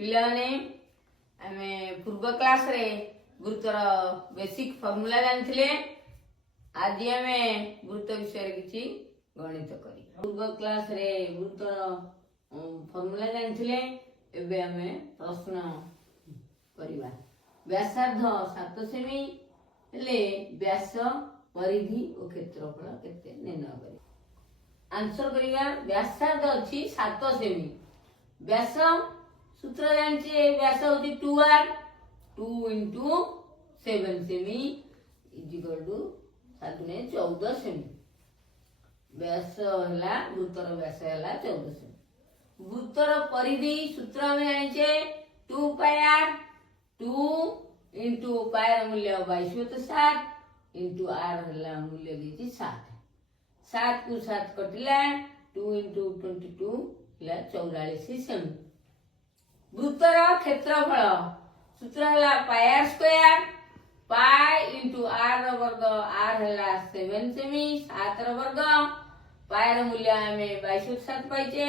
पिलाने आमे पूर्व क्लास रे गुरुत्वर बेसिक फॉर्मूला जानथिले। आज आमे गुरुत्व विषय रे किछि गणित करी। पूर्व क्लास रे गुरुत्वर फॉर्मूला जानथिले। एबे आमे प्रश्न करिबा। व्यासार्ध 7 सेमी हेले व्यास परिधि और क्षेत्रफल केते निर्णय करी। आंसर करिया। व्यासार्ध अछि 7 सेमी। व्यास सूत्र जानछे व्यास होती 2r 2 into 7 सेमी इज इक्वल टू 7 ने 14 सेमी। व्यास हला वृत्तर व्यास हला 14 सेमी। वृत्तर परिधि सूत्र में जानछे 2 पाई r 2 into पाई र मूल्य 22/7 into r हला मूल्य देछि 7। 7 को 7 कटिला 2 into 22 हला 44 सेमी। वृत्तर क्षेत्रफल सूत्र हला पाई r square pi into r वर्ग r हला 7 सेमी 7 र वर्ग पाई र मूल्य हमें 22/7 पाइछे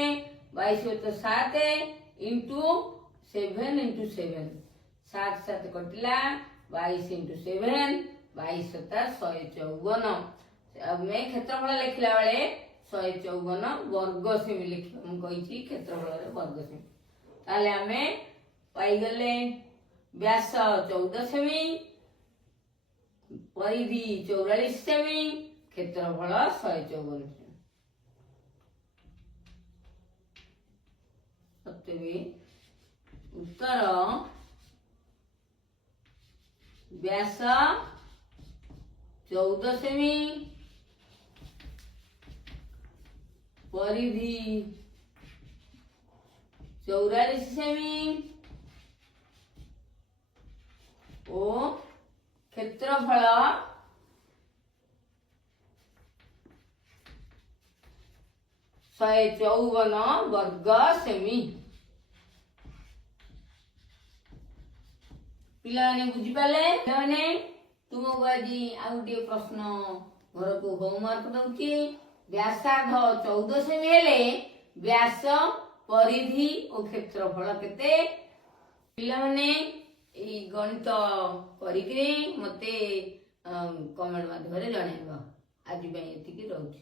22/7 इंटू 7 इंटू 7 7 7 कटिला 22 इंटू 7 22 7 154। अब मैं क्षेत्रफल लिखला बेले 154 वर्ग सेमी लिखिबा। हम कहिछि क्षेत्रफल रे वर्ग सेमी। ताले हमें पाई गले व्यास 14 सेमी परिधि 44 सेमी क्षेत्रफल 154 सेमी। सत्यबी उत्तर व्यास 14 सेमी परिधि 44 सेमी और क्षेत्रफल 154 वर्ग सेमी। पिलाने बुझी पाले। पिलाने तुमको आज आउ गोटे प्रश्न घर को होमवर्क दउची। व्यासार्ध 14 सेमी हेले व्यास परिधि और क्षेत्रफल केते। पिला माने ए गणित करिके मते कमेंट माध्यम रे जणाइबो। आज पई एतिकी रहउची।